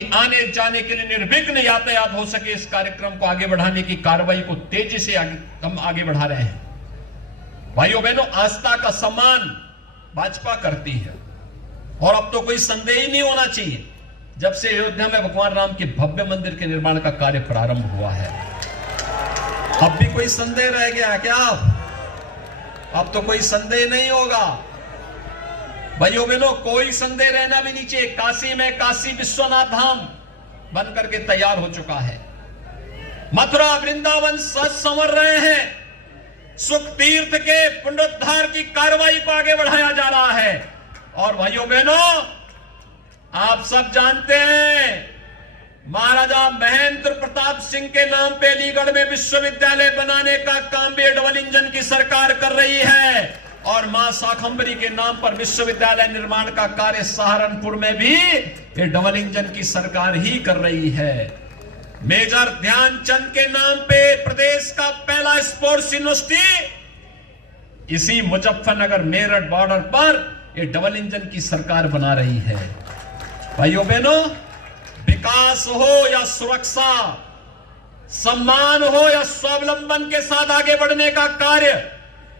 आने जाने के लिए निर्विघ्न यातायात हो सके, इस कार्यक्रम को आगे बढ़ाने की कार्रवाई को तेजी से हम आगे बढ़ा रहे हैं। भाइयों बहनों, आस्था का सम्मान भाजपा करती है और अब तो कोई संदेह ही नहीं होना चाहिए। जब से अयोध्या में भगवान राम के भव्य मंदिर के निर्माण का कार्य प्रारंभ हुआ है, अब भी कोई संदेह रह गया है क्या? अब तो कोई संदेह नहीं होगा। भाइयों बहनों, कोई संदेह रहना भी नीचे। काशी में काशी विश्वनाथ धाम बन करके तैयार हो चुका है। मथुरा वृंदावन सज संवर रहे हैं। सुख तीर्थ के पुनरुद्धार की कार्रवाई को आगे बढ़ाया जा रहा है। और भाइयों बहनों, आप सब जानते हैं महाराजा महेंद्र प्रताप सिंह के नाम पे अलीगढ़ में विश्वविद्यालय बनाने का काम भी डबल इंजन की सरकार कर रही है। और मां शाकंभरी के नाम पर विश्वविद्यालय निर्माण का कार्य सहारनपुर में भी ये डबल इंजन की सरकार ही कर रही है। मेजर ध्यानचंद के नाम पे प्रदेश का पहला स्पोर्ट्स यूनिवर्सिटी इसी मुजफ्फरनगर मेरठ बॉर्डर पर ये डबल इंजन की सरकार बना रही है। भाइयों बहनों, विकास हो या सुरक्षा, सम्मान हो या स्वावलंबन के साथ आगे बढ़ने का कार्य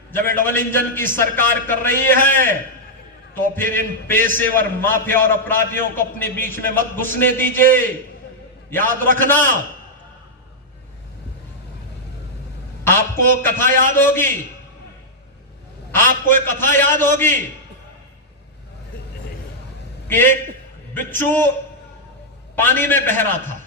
जब डबल इंजन की सरकार कर रही है, तो फिर इन पेशेवर माफिया और अपराधियों को अपने बीच में मत घुसने दीजिए। याद रखना, आपको कथा याद होगी, आपको एक कथा याद होगी कि एक बिच्छू पानी में बह रहा था।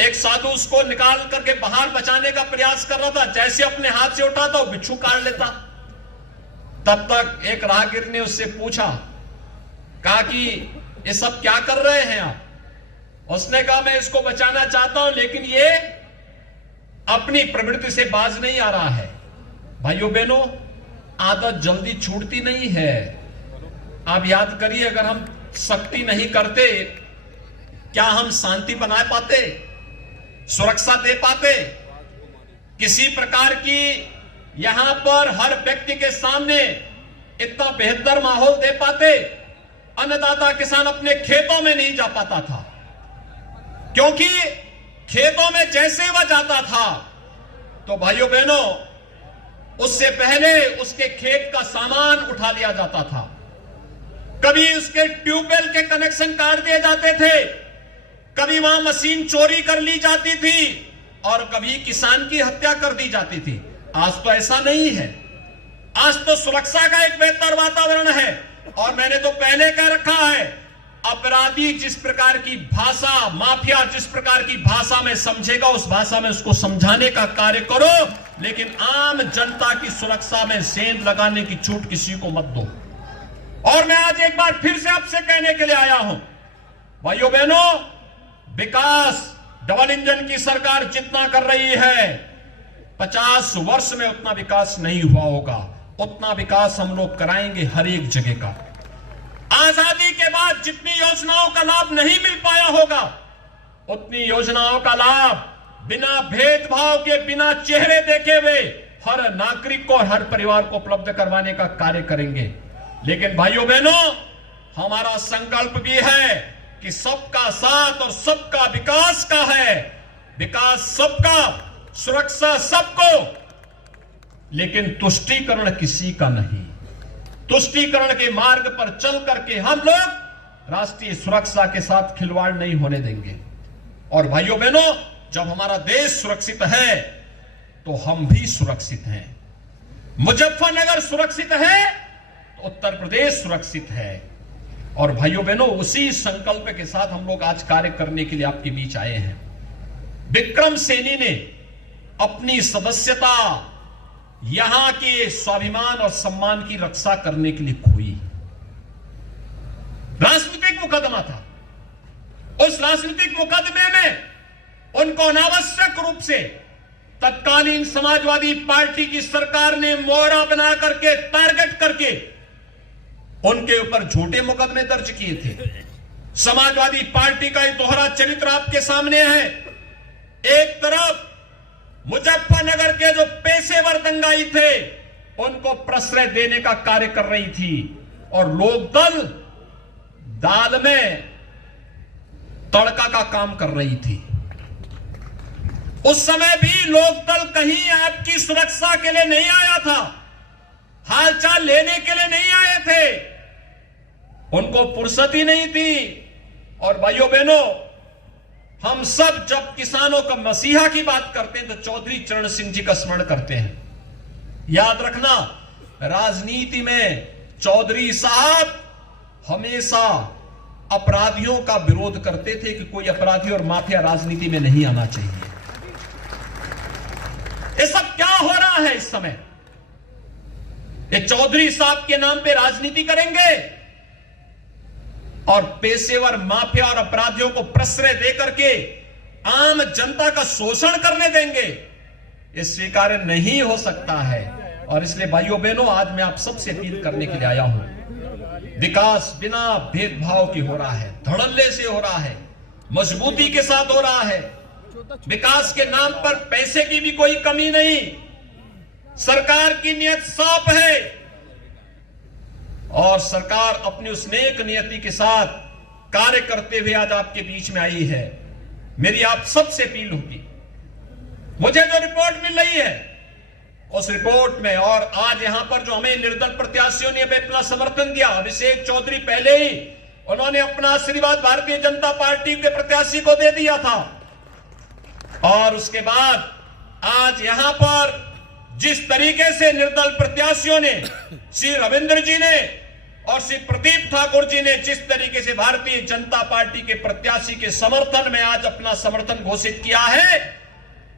एक साधु उसको निकाल करके बाहर बचाने का प्रयास कर रहा था। जैसे अपने हाथ से उठाता वो बिच्छू काट लेता। तब तक एक राहगीर ने उससे पूछा, कहा कि ये सब क्या कर रहे हैं आप? उसने कहा, मैं इसको बचाना चाहता हूं, लेकिन ये अपनी प्रवृत्ति से बाज नहीं आ रहा है। भाइयों बहनों, आदत जल्दी छूटती नहीं है। आप याद करिए, अगर हम सख्ती नहीं करते, क्या हम शांति बनाए पाते, सुरक्षा दे पाते? किसी प्रकार की यहां पर हर व्यक्ति के सामने इतना बेहतर माहौल दे पाते? अन्नदाता किसान अपने खेतों में नहीं जा पाता था, क्योंकि खेतों में जैसे वह जाता था तो भाइयों बहनों, उससे पहले उसके खेत का सामान उठा लिया जाता था। कभी उसके ट्यूबवेल के कनेक्शन काट दिए जाते थे, कभी वहां मशीन चोरी कर ली जाती थी और कभी किसान की हत्या कर दी जाती थी। आज तो ऐसा नहीं है। आज तो सुरक्षा का एक बेहतर वातावरण है। और मैंने तो पहले कह रखा है, अपराधी जिस प्रकार की भाषा, माफिया जिस प्रकार की भाषा में समझेगा, उस भाषा में उसको समझाने का कार्य करो, लेकिन आम जनता की सुरक्षा में सेंध लगाने की छूट किसी को मत दो। और मैं आज एक बार फिर से आपसे कहने के लिए आया हूं, भाइयों बहनों, विकास डबल इंजन की सरकार जितना कर रही है, 50 वर्ष में उतना विकास नहीं हुआ होगा। उतना विकास हम लोग कराएंगे हर एक जगह का। आजादी के बाद जितनी योजनाओं का लाभ नहीं मिल पाया होगा, उतनी योजनाओं का लाभ बिना भेदभाव के, बिना चेहरे देखे हुए हर नागरिक को, हर परिवार को उपलब्ध करवाने का कार्य करेंगे। लेकिन भाइयों बहनों, हमारा संकल्प भी है कि सबका साथ और सबका विकास का है। विकास सबका, सुरक्षा सबको, लेकिन तुष्टीकरण किसी का नहीं। तुष्टीकरण के मार्ग पर चल करके हम लोग राष्ट्रीय सुरक्षा के साथ खिलवाड़ नहीं होने देंगे। और भाइयों बहनों, जब हमारा देश सुरक्षित है तो हम भी सुरक्षित हैं। मुजफ्फरनगर सुरक्षित है तो उत्तर प्रदेश सुरक्षित है। और भाइयों बहनों, उसी संकल्प के साथ हम लोग आज कार्य करने के लिए आपके बीच आए हैं। विक्रम सैनी ने अपनी सदस्यता यहां के स्वाभिमान और सम्मान की रक्षा करने के लिए खोई। राजनीतिक मुकदमा था। उस राजनीतिक मुकदमे में उनको अनावश्यक रूप से तत्कालीन समाजवादी पार्टी की सरकार ने मोहरा बना करके, टारगेट करके उनके ऊपर झूठे मुकदमे दर्ज किए थे। समाजवादी पार्टी का ये दोहरा चरित्र आपके सामने है। एक तरफ मुजफ्फरनगर के जो पेशेवर दंगाई थे, उनको प्रश्रय देने का कार्य कर रही थी, और लोकदल दाल में तड़का का काम कर रही थी। उस समय भी लोकदल कहीं आपकी सुरक्षा के लिए नहीं आया था, हालचाल लेने के लिए नहीं आए थे, उनको फुर्सत ही नहीं थी। और भाइयों बहनों, हम सब जब किसानों का मसीहा की बात करते हैं तो चौधरी चरण सिंह जी का स्मरण करते हैं। याद रखना, राजनीति में चौधरी साहब हमेशा अपराधियों का विरोध करते थे कि कोई अपराधी और माफिया राजनीति में नहीं आना चाहिए। ये सब क्या हो रहा है इस समय? ये चौधरी साहब के नाम पे राजनीति करेंगे और पेशेवर माफिया और अपराधियों को प्रश्रय देकर के आम जनता का शोषण करने देंगे। ये स्वीकार्य नहीं हो सकता है। और इसलिए भाइयों बहनों, आज मैं आप सबसे अपील करने के लिए आया हूं। विकास बिना भेदभाव की हो रहा है, धड़ल्ले से हो रहा है, मजबूती के साथ हो रहा है। विकास के नाम पर पैसे की भी कोई कमी नहीं। सरकार की नियत साफ है और सरकार अपनी उस नेक नियति के साथ कार्य करते हुए आज आपके बीच में आई है। मेरी आप सबसे अपील होगी, मुझे जो रिपोर्ट मिल रही है उस रिपोर्ट में, और आज यहां पर जो हमें निर्दल प्रत्याशियों ने अपना समर्थन दिया, अभिषेक चौधरी पहले ही उन्होंने अपना आशीर्वाद भारतीय जनता पार्टी के प्रत्याशी को दे दिया था, और उसके बाद आज यहां पर जिस तरीके से निर्दल प्रत्याशियों ने, श्री रविंद्र जी ने और श्री प्रदीप ठाकुर जी ने जिस तरीके से भारतीय जनता पार्टी के प्रत्याशी के समर्थन में आज अपना समर्थन घोषित किया है,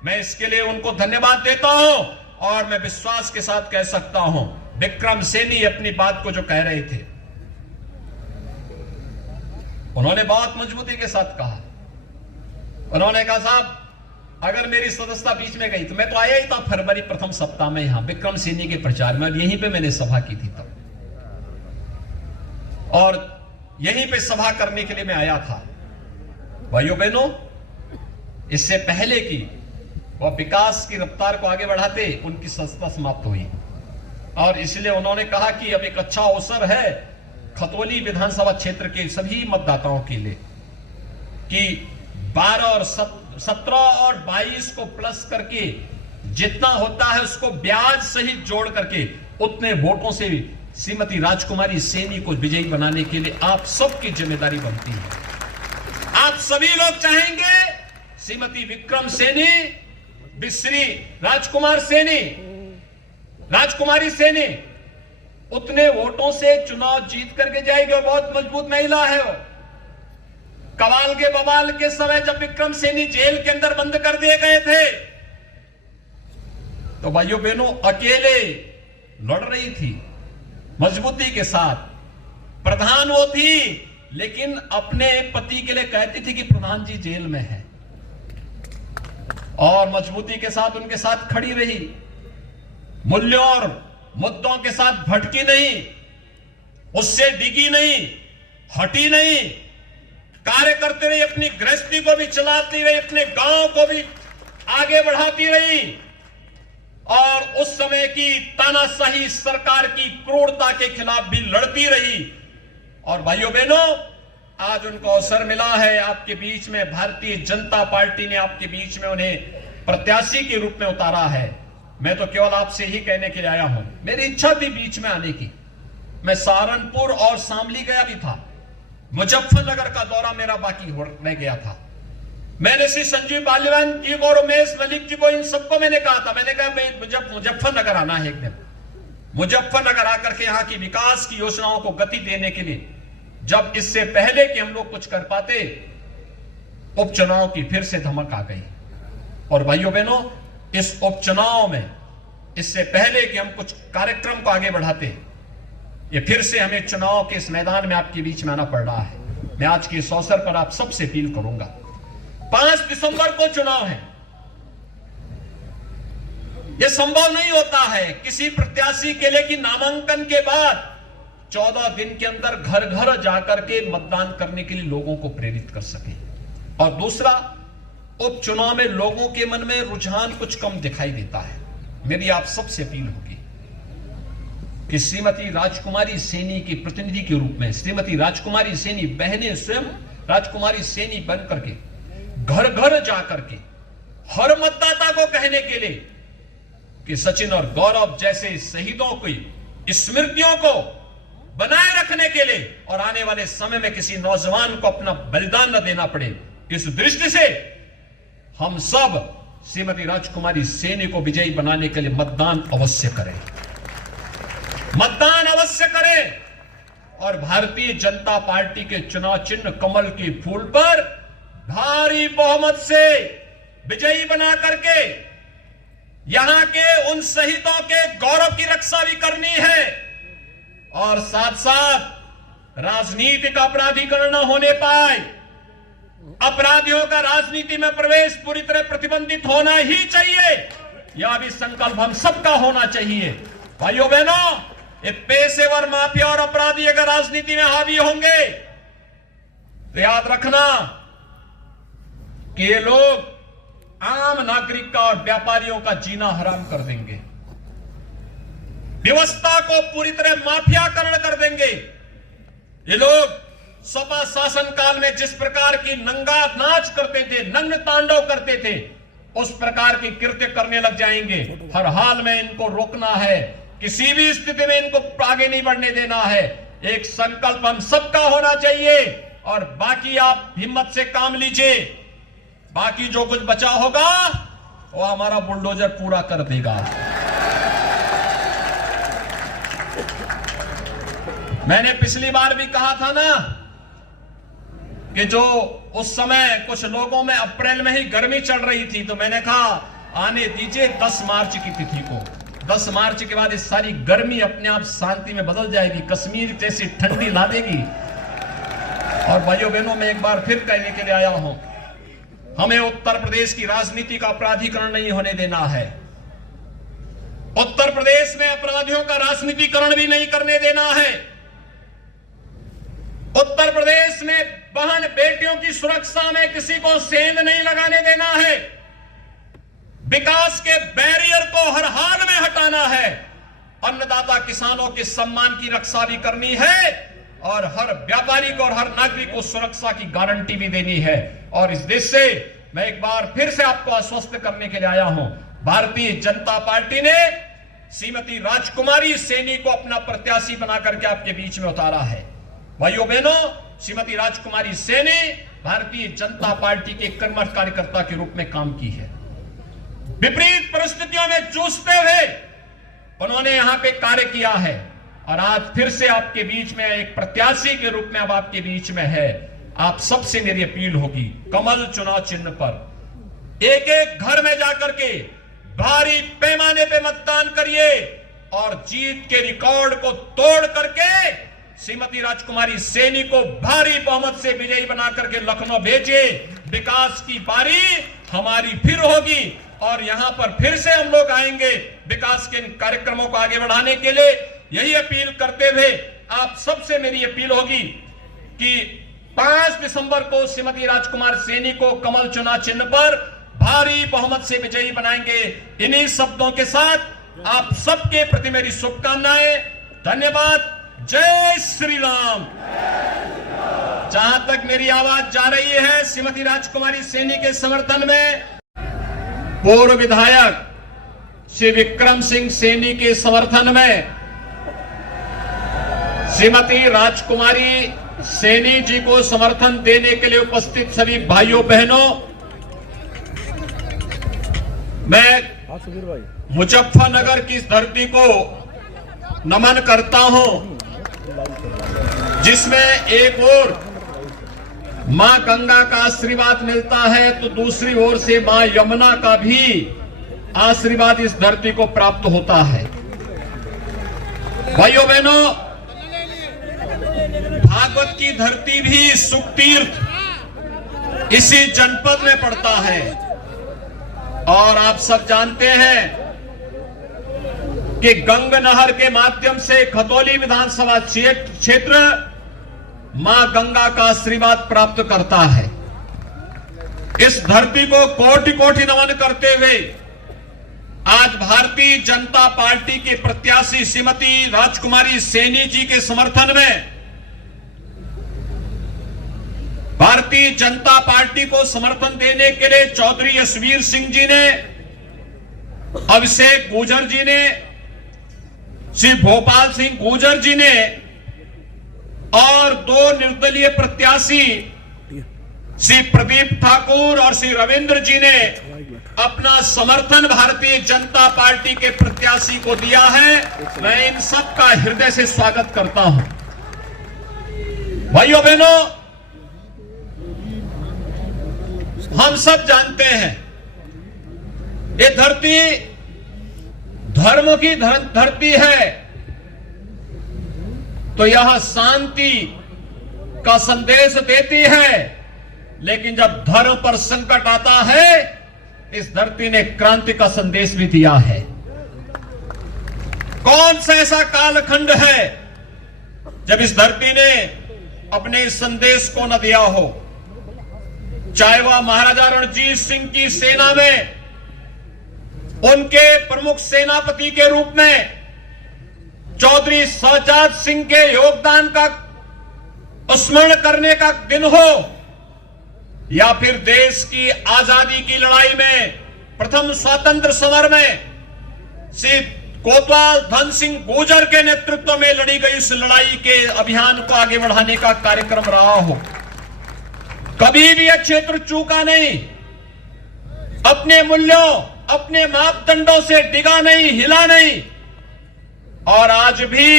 मैं इसके लिए उनको धन्यवाद देता हूं। और मैं विश्वास के साथ कह सकता हूं, विक्रम सैनी अपनी बात को जो कह रहे थे, उन्होंने बहुत मजबूती के साथ कहा। उन्होंने कहा, साहब अगर मेरी सदस्यता बीच में गई तो मैं तो आया ही था फरवरी प्रथम सप्ताह में यहां विक्रम सैनी के प्रचार में, और यहीं पे मैंने सभा की थी तब, और यहीं पे सभा करने के लिए मैं आया था। भाइयों बहनों, इससे पहले की वह विकास की रफ्तार को आगे बढ़ाते उनकी सदस्यता समाप्त हुई, और इसलिए उन्होंने कहा कि अब एक अच्छा अवसर है खतौली विधानसभा क्षेत्र के सभी मतदाताओं के लिए कि 12 और 17 और 22 को प्लस करके जितना होता है उसको ब्याज सहित जोड़ करके उतने वोटों से श्रीमती राजकुमारी सैनी को विजयी बनाने के लिए आप सबकी जिम्मेदारी बनती है। आप सभी लोग चाहेंगे श्रीमती विक्रम सैनी, श्री राजकुमारी सैनी उतने वोटों से चुनाव जीत करके जाएगी, और बहुत मजबूत महिला है वो। कवाल के बवाल के समय जब विक्रम सैनी जेल के अंदर बंद कर दिए गए थे तो भाइयों बहनों अकेले लड़ रही थी, मजबूती के साथ। प्रधान वो थी, लेकिन अपने पति के लिए कहती थी कि प्रधान जी जेल में है, और मजबूती के साथ उनके साथ खड़ी रही, मूल्यों और मुद्दों के साथ भटकी नहीं, उससे डिगी नहीं, हटी नहीं, कार्य करते रही, अपनी गृहस्थी को भी चलाती रही, अपने गांव को भी आगे बढ़ाती रही, और उस समय की तानाशाही सरकार की क्रूरता के खिलाफ भी लड़ती रही। और भाइयों बहनों, आज उनको अवसर मिला है आपके बीच में, भारतीय जनता पार्टी ने आपके बीच में उन्हें प्रत्याशी के रूप में उतारा है। मैं तो केवल आपसे ही कहने के लिए आया हूं, मेरी इच्छा थी बीच में आने की। मैं सहारनपुर और शामली गया भी था, मुजफ्फरनगर का दौरा मेरा बाकी रह गया था। मैंने श्री संजीव पालीवान जी को, रमेश मलिक जी को, इन सबको मैंने कहा था, मैंने कहा मैं मुजफ्फरनगर आना है एक दिन, मुजफ्फरनगर आकर के यहाँ की विकास की योजनाओं को गति देने के लिए, जब इससे पहले कि हम लोग कुछ कर पाते उपचुनाव की फिर से धमक आ गई। और भाइयों बहनों, इस उपचुनाव में इससे पहले कि हम कुछ कार्यक्रम को आगे बढ़ाते, ये फिर से हमें चुनाव के इस मैदान में आपके बीच में आना पड़ रहा है। मैं आज के इस अवसर पर आप सबसे अपील करूंगा, 5 दिसंबर को चुनाव है। यह संभव नहीं होता है किसी प्रत्याशी के लिए कि नामांकन के बाद 14 दिन के अंदर घर घर जाकर के मतदान करने के लिए लोगों को प्रेरित कर सके। और दूसरा, उपचुनाव में लोगों के मन में रुझान कुछ कम दिखाई देता है। मेरी आप सबसे अपील होगी कि श्रीमती राजकुमारी सैनी की प्रतिनिधि के रूप में, श्रीमती राजकुमारी सैनी बहनें स्वयं राजकुमारी सैनी बन करके घर घर जाकर के हर मतदाता को कहने के लिए कि सचिन और गौरव जैसे शहीदों की स्मृतियों को बनाए रखने के लिए और आने वाले समय में किसी नौजवान को अपना बलिदान न देना पड़े, इस दृष्टि से हम सब श्रीमती राजकुमारी सैनी को विजयी बनाने के लिए मतदान अवश्य करें, मतदान अवश्य करें और भारतीय जनता पार्टी के चुनाव चिन्ह कमल के फूल पर भारी बहुमत से विजयी बना करके यहां के उन शहीदों के गौरव की रक्षा भी करनी है और साथ साथ राजनीतिक अपराधीकरण न होने पाए, अपराधियों का राजनीति में प्रवेश पूरी तरह प्रतिबंधित होना ही चाहिए। यह भी संकल्प हम सबका होना चाहिए। भाइयों बहनों, ये पेशेवर माफिया और अपराधी अगर राजनीति में हावी होंगे तो याद रखना कि ये लोग आम नागरिक का और व्यापारियों का जीना हराम कर देंगे, व्यवस्था को पूरी तरह माफियाकरण कर देंगे। ये लोग सपा शासन काल में जिस प्रकार की नंगा नाच करते थे, नग्न तांडव करते थे, उस प्रकार की कृत्य करने लग जाएंगे। हर हाल में इनको रोकना है, किसी भी स्थिति में इनको आगे नहीं बढ़ने देना है। एक संकल्प हम सबका होना चाहिए और बाकी आप हिम्मत से काम लीजिए। बाकी जो कुछ बचा होगा वो हमारा बुलडोजर पूरा कर देगा। मैंने पिछली बार भी कहा था ना कि जो उस समय कुछ लोगों में अप्रैल में ही गर्मी चल रही थी, तो मैंने कहा आने दीजिए 10 मार्च की तिथि को। 10 मार्च के बाद इस सारी गर्मी अपने आप शांति में बदल जाएगी, कश्मीर जैसी ठंडी ला देगी। और भाइयों बहनों, मैं एक बार फिर कहने के लिए आया हूं, हमें उत्तर प्रदेश की राजनीति का अपराधीकरण नहीं होने देना है। उत्तर प्रदेश में अपराधियों का राजनीतिकरण भी नहीं करने देना है। उत्तर प्रदेश में बहन बेटियों की सुरक्षा में किसी को सेंध नहीं लगाने देना है। विकास के बैरियर को हर हाल में हटाना है। अन्नदाता किसानों के सम्मान की रक्षा भी करनी है और हर व्यापारी को और हर नागरिक को सुरक्षा की गारंटी भी देनी है। और इस देश से मैं एक बार फिर से आपको आश्वस्त करने के लिए आया हूं, भारतीय जनता पार्टी ने श्रीमती राजकुमारी सैनी को अपना प्रत्याशी बनाकर के आपके बीच में उतारा है। भाइयों बहनों, श्रीमती राजकुमारी सैनी भारतीय जनता पार्टी के कर्मठ कार्यकर्ता के रूप में काम की है। विपरीत परिस्थितियों में जूझते हुए उन्होंने यहां पे कार्य किया है और आज फिर से आपके बीच में एक प्रत्याशी के रूप में अब आपके बीच में है। आप सबसे मेरी अपील होगी, कमल चुनाव चिन्ह पर एक एक घर में जाकर के भारी पैमाने पे मतदान करिए और जीत के रिकॉर्ड को तोड़ करके श्रीमती राजकुमारी सैनी को भारी बहुमत से विजयी बना करके लखनऊ भेजिए। विकास की बारी हमारी फिर होगी और यहां पर फिर से हम लोग आएंगे विकास के कार्यक्रमों को आगे बढ़ाने के लिए। यही अपील करते हुए आप सबसे मेरी अपील होगी कि 5 दिसंबर को श्रीमती राजकुमार सैनी को कमल चुनाव चिन्ह पर भारी बहुमत से विजयी बनाएंगे। इन्हीं शब्दों के साथ आप सबके प्रति मेरी शुभकामनाएं। धन्यवाद। जय श्री राम। जहां तक मेरी आवाज जा रही है श्रीमती राजकुमारी सैनी के समर्थन में, पूर्व विधायक श्री विक्रम सिंह सैनी के समर्थन में श्रीमती राजकुमारी सैनी जी को समर्थन देने के लिए उपस्थित सभी भाइयों बहनों, मैं मुजफ्फरनगर की इस धरती को नमन करता हूं, जिसमें एक ओर मां गंगा का आशीर्वाद मिलता है तो दूसरी ओर से मां यमुना का भी आशीर्वाद इस धरती को प्राप्त होता है। भाइयों बहनों, भागवत की धरती भी सुखतीर्थ इसी जनपद में पड़ता है और आप सब जानते हैं कि गंग नहर के माध्यम से खतौली विधानसभा क्षेत्र मां गंगा का आशीर्वाद प्राप्त करता है। इस धरती को कोटि कोटि नमन करते हुए आज भारतीय जनता पार्टी के प्रत्याशी श्रीमती राजकुमारी सैनी जी के समर्थन में भारतीय जनता पार्टी को समर्थन देने के लिए चौधरी यशवीर सिंह जी ने, अभिषेक गुर्जर जी ने, श्री भोपाल सिंह गुर्जर जी ने और दो निर्दलीय प्रत्याशी श्री प्रदीप ठाकुर और श्री रविंद्र जी ने अपना समर्थन भारतीय जनता पार्टी के प्रत्याशी को दिया है। मैं इन सब का हृदय से स्वागत करता हूं। भाइयों बहनों, हम सब जानते हैं ये धरती धर्म की धरती है, तो यह शांति का संदेश देती है, लेकिन जब धर्म पर संकट आता है, इस धरती ने क्रांति का संदेश भी दिया है। कौन सा ऐसा कालखंड है जब इस धरती ने अपने इस संदेश को न दिया हो? चाहे वह महाराजा रणजीत सिंह की सेना में उनके प्रमुख सेनापति के रूप में चौधरी शहजाद सिंह के योगदान का स्मरण करने का दिन हो, या फिर देश की आजादी की लड़ाई में प्रथम स्वतंत्र समर में श्री कोतवाल धन सिंह गुर्जर के नेतृत्व में लड़ी गई इस लड़ाई के अभियान को आगे बढ़ाने का कार्यक्रम रहा हो, कभी भी यह क्षेत्र चूका नहीं, अपने मूल्यों, अपने मापदंडों से डिगा नहीं, हिला नहीं। और आज भी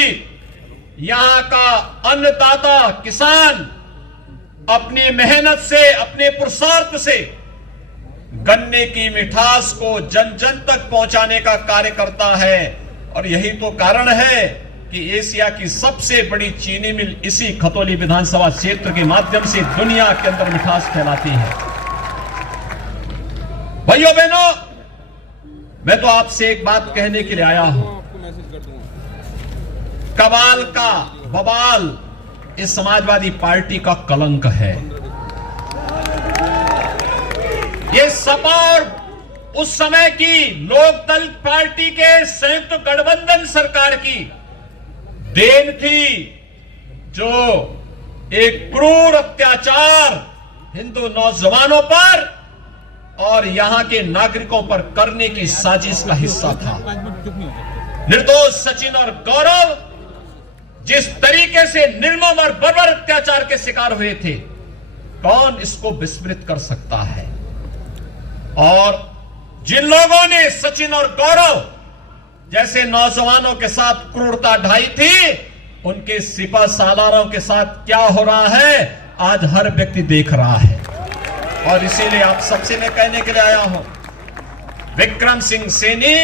यहां का अन्नदाता किसान अपनी मेहनत से, अपने पुरुषार्थ से गन्ने की मिठास को जन जन तक पहुंचाने का कार्य करता है। और यही तो कारण है कि एशिया की सबसे बड़ी चीनी मिल इसी खतौली विधानसभा क्षेत्र के माध्यम से दुनिया के अंदर मिठास फैलाती है। भाइयों बहनों, मैं तो आपसे एक बात कहने के लिए आया हूं। कबाल का बवाल इस समाजवादी पार्टी का कलंक है। ये सपा और उस समय की लोकदल पार्टी के संयुक्त गठबंधन सरकार की देन थी, जो एक क्रूर अत्याचार हिंदू नौजवानों पर और यहां के नागरिकों पर करने की साजिश का हिस्सा था। निर्दोष सचिन और गौरव जिस तरीके से निर्मम और बर्बर अत्याचार के शिकार हुए थे, कौन इसको विस्मृत कर सकता है? और जिन लोगों ने सचिन और गौरव जैसे नौजवानों के साथ क्रूरता ढाई थी, उनके सिपा सालारों के साथ क्या हो रहा है आज हर व्यक्ति देख रहा है। और इसीलिए आप सबसे मैं कहने के लिए आया हूं, विक्रम सिंह सैनी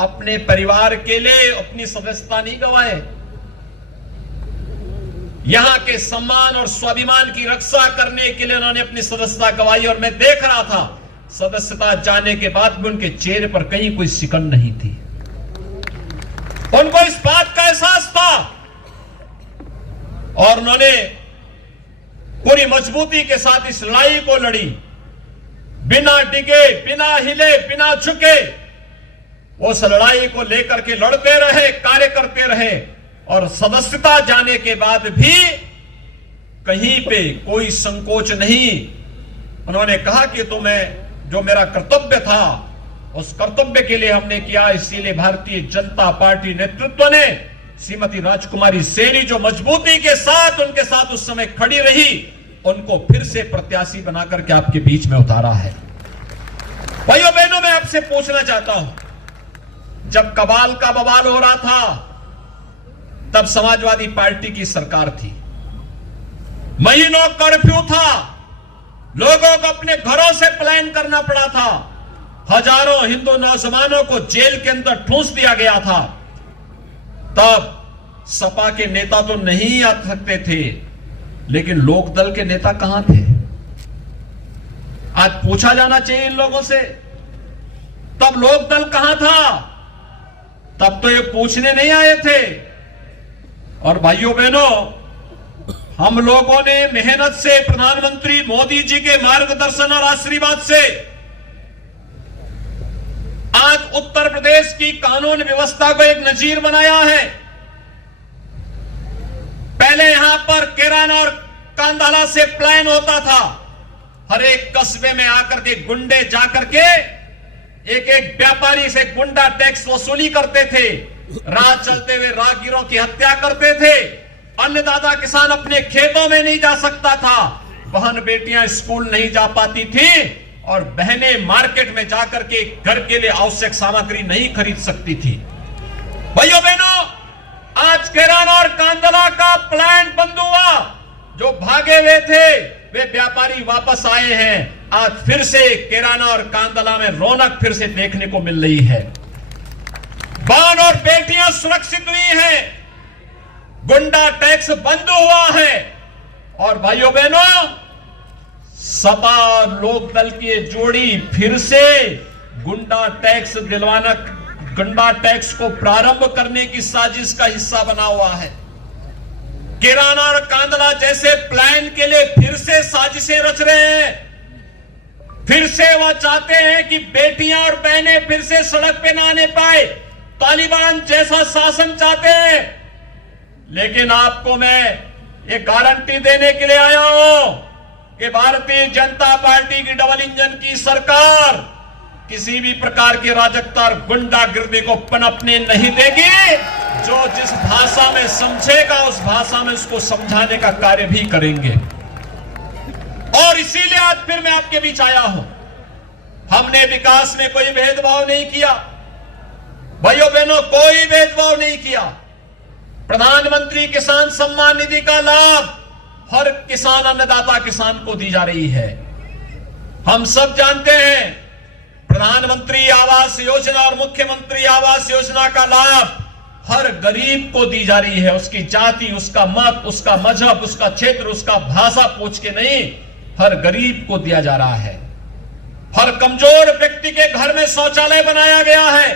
अपने परिवार के लिए अपनी सदस्यता नहीं गंवाए, यहां के सम्मान और स्वाभिमान की रक्षा करने के लिए उन्होंने अपनी सदस्यता गंवाई। और मैं देख रहा था सदस्यता जाने के बाद भी उनके चेहरे पर कहीं कोई सिकन नहीं थी। उनको इस बात का एहसास था और उन्होंने पूरी मजबूती के साथ इस लड़ाई को लड़ी, बिना डिगे, बिना हिले, बिना झुके। उस लड़ाई को लेकर के लड़ते रहे, कार्य करते रहे और सदस्यता जाने के बाद भी कहीं पे कोई संकोच नहीं। उन्होंने कहा कि तुम्हें जो मेरा कर्तव्य था उस कर्तव्य के लिए हमने किया। इसीलिए भारतीय जनता पार्टी नेतृत्व ने श्रीमती राजकुमारी सैनी जो मजबूती के साथ उनके साथ उस समय खड़ी रही, उनको फिर से प्रत्याशी बनाकर के आपके बीच में उतारा है। भाइयों बहनों, मैं आपसे पूछना चाहता हूं, जब कबाल का बवाल हो रहा था तब समाजवादी पार्टी की सरकार थी, महीनों कर्फ्यू था, लोगों को अपने घरों से पलायन करना पड़ा था, हजारों हिंदू नौजवानों को जेल के अंदर ठूंस दिया गया था। तब सपा के नेता तो नहीं आ सकते थे, लेकिन लोकदल के नेता कहां थे? आज पूछा जाना चाहिए इन लोगों से, तब लोकदल कहां था? तब तो ये पूछने नहीं आए थे। और भाइयों बहनों, हम लोगों ने मेहनत से प्रधानमंत्री मोदी जी के मार्गदर्शन और आशीर्वाद से आज उत्तर प्रदेश की कानून व्यवस्था को एक नजीर बनाया है। पहले यहां पर किराना और कांधाला से प्लान होता था। हर एक कस्बे में आकर के गुंडे जाकर के एक एक व्यापारी से गुंडा टैक्स वसूली करते थे, राह चलते हुए राहगीरों की हत्या करते थे। अन्नदाता किसान अपने खेतों में नहीं जा सकता था, बहन बेटियां स्कूल नहीं जा पाती थी और बहनें मार्केट में जाकर के घर के लिए आवश्यक सामग्री नहीं खरीद सकती थी। भाइयों बहनों, आज किराना और कांधला का प्लांट बंद हुआ। जो भागे हुए थे वे व्यापारी वापस आए हैं। आज फिर से किराना और कांधला में रौनक फिर से देखने को मिल रही है। बहन और बेटियां सुरक्षित हुई हैं, गुंडा टैक्स बंद हुआ है। और भाइयों बहनों, सपा लोकदल की जोड़ी फिर से गुंडा टैक्स को प्रारंभ करने की साजिश का हिस्सा बना हुआ है। किराना और कांधला जैसे प्लान के लिए फिर से साजिशें रच रहे हैं। फिर से वह चाहते हैं कि बेटियां और बहनें फिर से सड़क पे ना आने पाए। तालिबान जैसा शासन चाहते हैं। लेकिन आपको मैं ये गारंटी देने के लिए आया हूं कि भारतीय जनता पार्टी की डबल इंजन की सरकार किसी भी प्रकार की अराजकता और गुंडागिर्दी को पनपने नहीं देगी। जो जिस भाषा में समझेगा उस भाषा में उसको समझाने का कार्य भी करेंगे। और इसीलिए आज फिर मैं आपके बीच आया हूं। हमने विकास में कोई भेदभाव नहीं किया भाइयों बहनों, कोई भेदभाव नहीं किया। प्रधानमंत्री किसान सम्मान निधि का लाभ हर किसान अन्नदाता किसान को दी जा रही है। हम सब जानते हैं प्रधानमंत्री आवास योजना और मुख्यमंत्री आवास योजना का लाभ हर गरीब को दी जा रही है। उसकी जाति, उसका मत, उसका मजहब, उसका क्षेत्र, उसका भाषा पूछ के नहीं, हर गरीब को दिया जा रहा है। हर कमजोर व्यक्ति के घर में शौचालय बनाया गया है।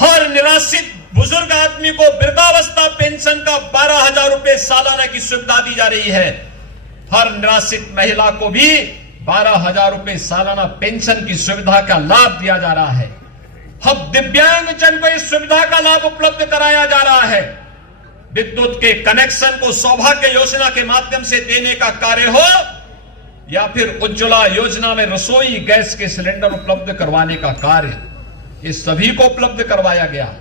हर निराश्रित बुजुर्ग आदमी को वृद्धावस्था पेंशन का 12,000 रुपए सालाना की सुविधा दी जा रही है। हर निराश्रित महिला को भी 12,000 रुपए सालाना पेंशन की सुविधा का लाभ दिया जा रहा है। अब दिव्यांगजन को इस सुविधा का लाभ उपलब्ध कराया जा रहा है। विद्युत के कनेक्शन को सौभाग्य योजना के माध्यम से देने का कार्य हो या फिर उज्ज्वला योजना में रसोई गैस के सिलेंडर उपलब्ध करवाने का कार्य, ये सभी को उपलब्ध करवाया गया।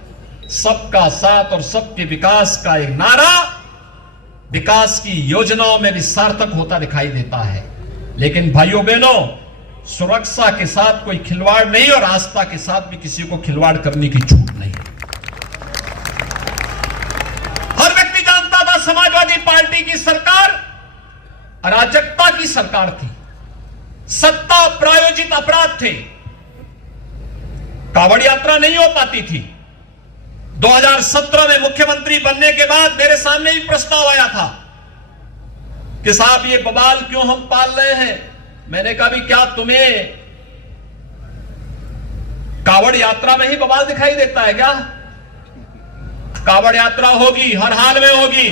सबका साथ और सबके विकास का एक नारा विकास की योजनाओं में भी सार्थक होता दिखाई देता है। लेकिन भाइयों बहनों, सुरक्षा के साथ कोई खिलवाड़ नहीं और आस्था के साथ भी किसी को खिलवाड़ करने की छूट नहीं। हर व्यक्ति जानता था समाजवादी पार्टी की सरकार अराजकता की सरकार थी, सत्ता प्रायोजित अपराध थे। कांवड़ यात्रा नहीं हो पाती थी। 2017 में मुख्यमंत्री बनने के बाद मेरे सामने भी प्रस्ताव आया था कि साहब ये बवाल क्यों हम पाल रहे हैं। मैंने कहा भी क्या तुम्हें कांवड़ यात्रा में ही बवाल दिखाई देता है क्या? कांवड़ यात्रा होगी, हर हाल में होगी।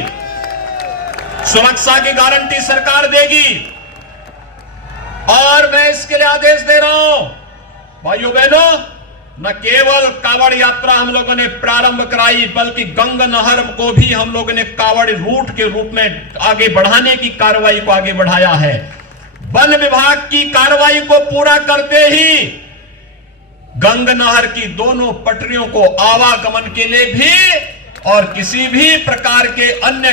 सुरक्षा की गारंटी सरकार देगी और मैं इसके लिए आदेश दे रहा हूं भाइयों बहनों, न केवल कांवड़ यात्रा हम लोगों ने प्रारंभ कराई बल्कि गंगा नहर को भी हम लोगों ने कांवड़ रूट के रूप में आगे बढ़ाने की कार्रवाई को आगे बढ़ाया है। वन विभाग की कार्रवाई को पूरा करते ही गंगा नहर की दोनों पटरियों को आवागमन के लिए भी और किसी भी प्रकार के अन्य